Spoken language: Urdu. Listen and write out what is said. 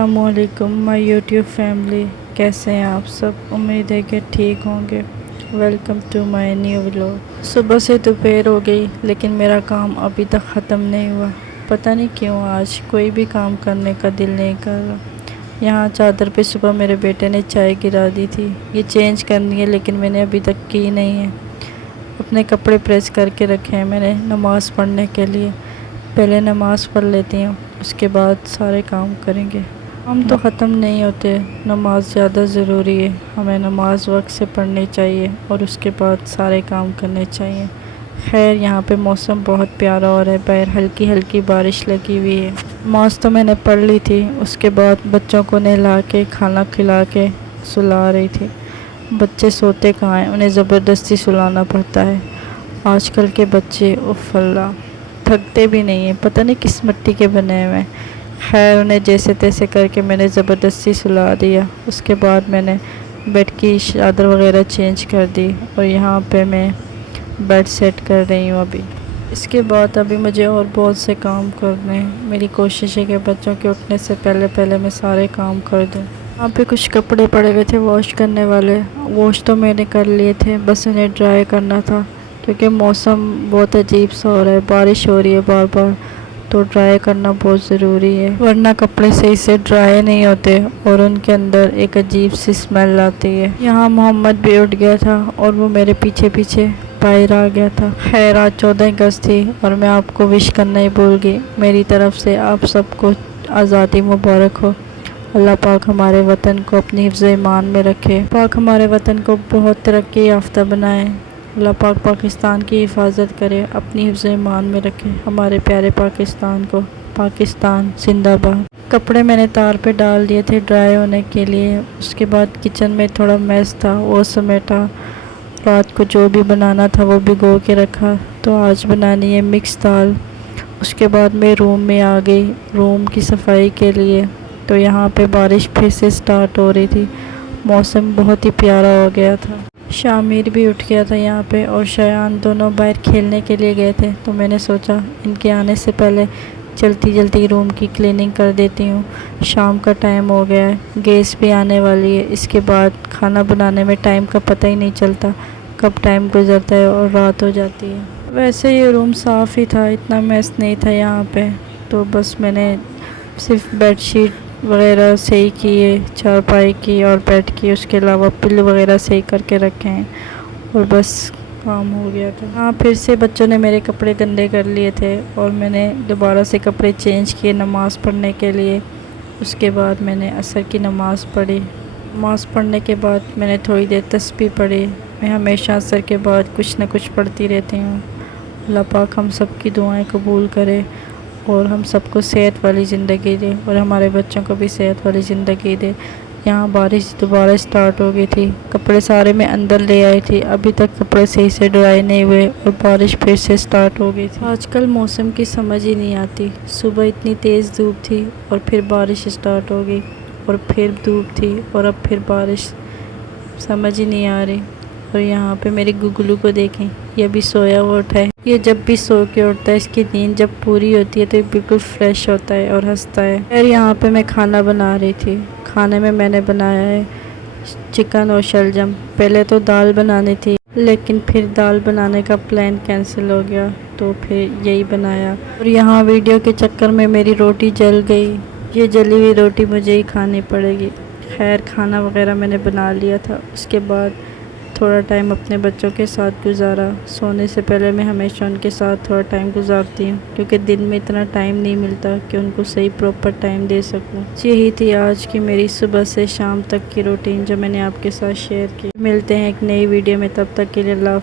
السلام علیکم مائی یوٹیوب فیملی، کیسے ہیں آپ سب؟ امید ہے کہ ٹھیک ہوں گے۔ Welcome to my new vlog. صبح سے دوپہر ہو گئی لیکن میرا کام ابھی تک ختم نہیں ہوا۔ پتہ نہیں کیوں آج کوئی بھی کام کرنے کا دل نہیں کر رہا۔ یہاں چادر پہ صبح میرے بیٹے نے چائے گرا دی تھی، یہ چینج کرنی ہے لیکن میں نے ابھی تک کی نہیں ہے۔ اپنے کپڑے پریس کر کے رکھے ہیں میں نے نماز پڑھنے کے لیے۔ پہلے نماز پڑھ لیتی ہوں، اس کے بعد سارے کام کریں گے۔ ہم تو ختم نہیں ہوتے، نماز زیادہ ضروری ہے، ہمیں نماز وقت سے پڑھنی چاہیے اور اس کے بعد سارے کام کرنے چاہیے۔ خیر یہاں پہ موسم بہت پیارا ہو رہا ہے، باہر ہلکی ہلکی بارش لگی ہوئی ہے۔ نماز تو میں نے پڑھ لی تھی، اس کے بعد بچوں کو نہلا کے کھانا کھلا کے سلا رہی تھی۔ بچے سوتے کہاں ہیں، انہیں زبردستی سلانا پڑتا ہے۔ آج کل کے بچے اف اللہ تھکتے بھی نہیں ہیں، پتہ نہیں کس مٹی کے بنے ہوئے ہیں۔ خیر انہیں جیسے تیسے کر کے میں نے زبردستی سلا دیا۔ اس کے بعد میں نے بیڈ کی چادر وغیرہ چینج کر دی اور یہاں پہ میں بیڈ سیٹ کر رہی ہوں ابھی۔ اس کے بعد ابھی مجھے اور بہت سے کام کرنے ہیں۔ میری کوشش ہے کہ بچوں کے اٹھنے سے پہلے میں سارے کام کر دوں۔ یہاں پہ کچھ کپڑے پڑے ہوئے تھے واش کرنے والے، واش تو میں نے کر لیے تھے، بس انہیں ڈرائی کرنا تھا کیونکہ موسم بہت عجیب سا ہو رہا ہے، بارش ہو رہی ہے بار بار، تو ڈرائی کرنا بہت ضروری ہے ورنہ کپڑے صحیح سے ڈرائی نہیں ہوتے اور ان کے اندر ایک عجیب سی اسمیل آتی ہے۔ یہاں محمد بھی اٹھ گیا تھا اور وہ میرے پیچھے پیچھے باہر آ گیا تھا۔ خیر آج 14 اگست تھی اور میں آپ کو وش کرنا ہی بھول گئی۔ میری طرف سے آپ سب کو آزادی مبارک ہو۔ اللہ پاک ہمارے وطن کو اپنی حفظ ایمان میں رکھے، پاک ہمارے وطن کو بہت ترقی یافتہ بنائے۔ اللہ پاک پاکستان کی حفاظت کرے، اپنی حفظ ایمان میں رکھے ہمارے پیارے پاکستان کو۔ پاکستان زندہ باد۔ کپڑے میں نے تار پہ ڈال دیے تھے ڈرائی ہونے کے لیے۔ اس کے بعد کچن میں تھوڑا میس تھا وہ سمیٹا، رات کو جو بھی بنانا تھا وہ بھگو کے رکھا، تو آج بنانی ہے مکس دال۔ اس کے بعد میں روم میں آ گئی روم کی صفائی کے لیے، تو یہاں پہ بارش پھر سے سٹارٹ ہو رہی تھی، موسم بہت ہی پیارا ہو گیا تھا۔ شامیر بھی اٹھ گیا تھا یہاں پہ اور شایان دونوں باہر کھیلنے کے لیے گئے تھے، تو میں نے سوچا ان کے آنے سے پہلے جلدی روم کی کلیننگ کر دیتی ہوں۔ شام کا ٹائم ہو گیا ہے، گیس بھی آنے والی ہے، اس کے بعد کھانا بنانے میں ٹائم کا پتہ ہی نہیں چلتا کب ٹائم گزرتا ہے اور رات ہو جاتی ہے۔ ویسے یہ روم صاف ہی تھا، اتنا میس نہیں تھا یہاں پہ، تو بس میں نے صرف بیڈ شیٹ وغیرہ صحیح کی ہے، چارپائی کی اور بیڈ کی، اس کے علاوہ پلو وغیرہ صحیح کر کے رکھے ہیں اور بس کام ہو گیا تھا۔ ہاں پھر سے بچوں نے میرے کپڑے گندے کر لیے تھے اور میں نے دوبارہ سے کپڑے چینج کیے نماز پڑھنے کے لیے۔ اس کے بعد میں نے عصر کی نماز پڑھی۔ نماز پڑھنے کے بعد میں نے تھوڑی دیر تسبیح پڑھی۔ میں ہمیشہ عصر کے بعد کچھ نہ کچھ پڑھتی رہتی ہوں۔ اللہ پاک ہم سب کی دعائیں قبول کرے اور ہم سب کو صحت والی زندگی دے اور ہمارے بچوں کو بھی صحت والی زندگی دے۔ یہاں بارش دوبارہ سٹارٹ ہو گئی تھی، کپڑے سارے میں اندر لے آئی تھی، ابھی تک کپڑے صحیح سے ڈرائی نہیں ہوئے اور بارش پھر سے سٹارٹ ہو گئی تھی۔ آج کل موسم کی سمجھ ہی نہیں آتی، صبح اتنی تیز دھوپ تھی اور پھر بارش سٹارٹ ہو گئی اور پھر دھوپ تھی اور اب پھر بارش، سمجھ ہی نہیں آ رہی۔ اور یہاں پہ میری گگلو کو دیکھیں، یہ بھی سویا ہوا اٹھا ہے، یہ جب بھی سو کے اٹھتا ہے، اس کی نیند جب پوری ہوتی ہے تو یہ بالکل فریش ہوتا ہے اور ہنستا ہے۔ اور یہاں پہ میں کھانا بنا رہی تھی، کھانے میں نے بنایا ہے چکن اور شلجم۔ پہلے تو دال بنانی تھی لیکن پھر دال بنانے کا پلان کینسل ہو گیا تو پھر یہی بنایا۔ اور یہاں ویڈیو کے چکر میں میری روٹی جل گئی، یہ جلی ہوئی روٹی مجھے ہی کھانی پڑے گی۔ خیر کھانا وغیرہ میں نے بنا لیا تھا، اس کے بعد تھوڑا ٹائم اپنے بچوں کے ساتھ گزارا۔ سونے سے پہلے میں ہمیشہ ان کے ساتھ تھوڑا ٹائم گزارتی ہوں کیونکہ دن میں اتنا ٹائم نہیں ملتا کہ ان کو صحیح پراپر ٹائم دے سکوں۔ یہی تھی آج کی میری صبح سے شام تک کی روٹین جو میں نے آپ کے ساتھ شیئر کی۔ ملتے ہیں ایک نئی ویڈیو میں، تب تک کے لیے اللہ حافظ۔